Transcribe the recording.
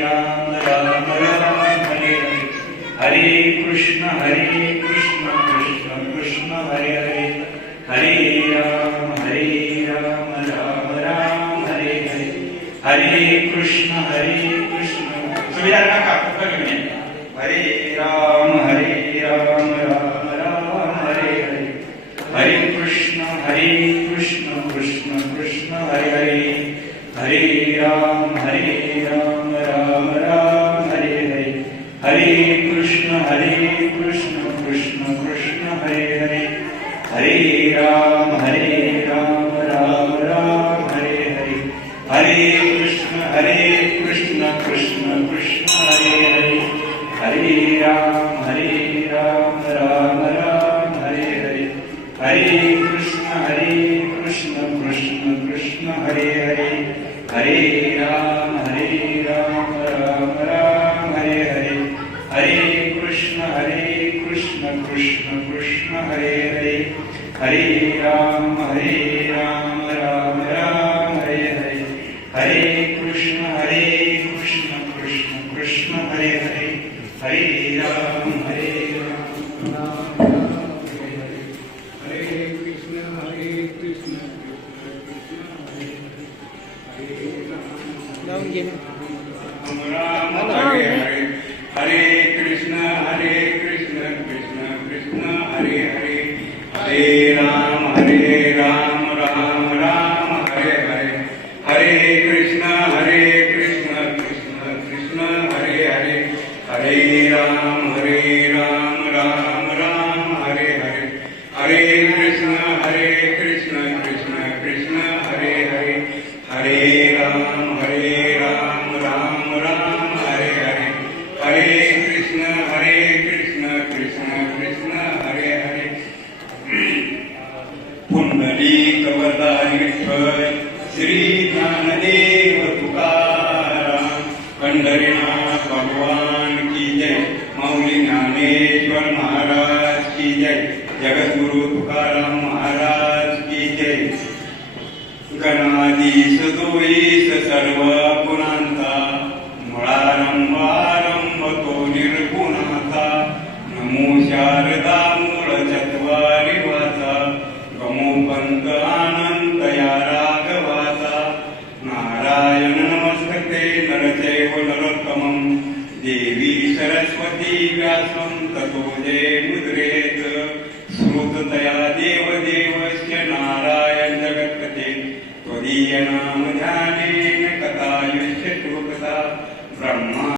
राम राम राम हरे हरे, हरे कृष्ण कृष्ण कृष्ण हरे हरे, हरे राम राम राम हरे हरे, हरे कृष्ण सुविधा नका हरे राम राम राम हरे हरे, हरे कृष्ण कृष्ण कृष्ण हरे हरे, हरे राम राम राम हरे हरे, हरे कृष्ण कृष्ण कृष्ण हरे हरे, हरे राम राम राम हरे हरे, हरे कृष्ण कृष्ण कृष्ण हरे हरे, हरे राम राम राम हरे हरे, हरे कृष्ण कृष्ण कृष्ण हरे हरे, हरे राम राम राम हरे हरे, हरे कृष्ण कृष्ण कृष्ण हरे हरे, हरे राम राम राम हरे हरे, हरे कृष्ण कृष्ण कृष्ण हरे हरे, हरे राम राम हरे कृष्ण कृष्ण लावून घे राम हरे हरे, हरे कृष्ण कृष्ण कृष्ण हरे हरे, हरे राम राम राम हरे हरे, हरे कृष्ण कृष्ण कृष्ण हरे हरे, हरे राम राम राम हरे हरे, हरे कृष्ण कृष्ण कृष्ण हरे हरे, हरे राम राम राम हरे हरे, हरे कृष्ण कृष्ण कृष्ण हरे हरे. पुंडलिक वरदारी विठ्ठल श्री ज्ञानदेव तुकाराम, पंढरीनाथ भगवान की जय, माऊली ज्ञानेश्वर महाराज की जय, जगद्गुरु तुकाराम महाराज की जय. गणाधीश दोईस सर्व गुणांचा, मुळारंभ तो निर्गुणाचा, नमो शारदा मूळ चत्वारी वाचा, गमो पंत आनंद या राघवाचा, नारायण नमस्ते नरचैव नरोत्तमं, देवी सरस्वती व्यासं ततो जयमुद्रेत, श्रुततया देवदेवस्य नारायण जगत्पते, त्वदीय नाम ध्यानेन कथायुष्य शोकता ब्रह्मा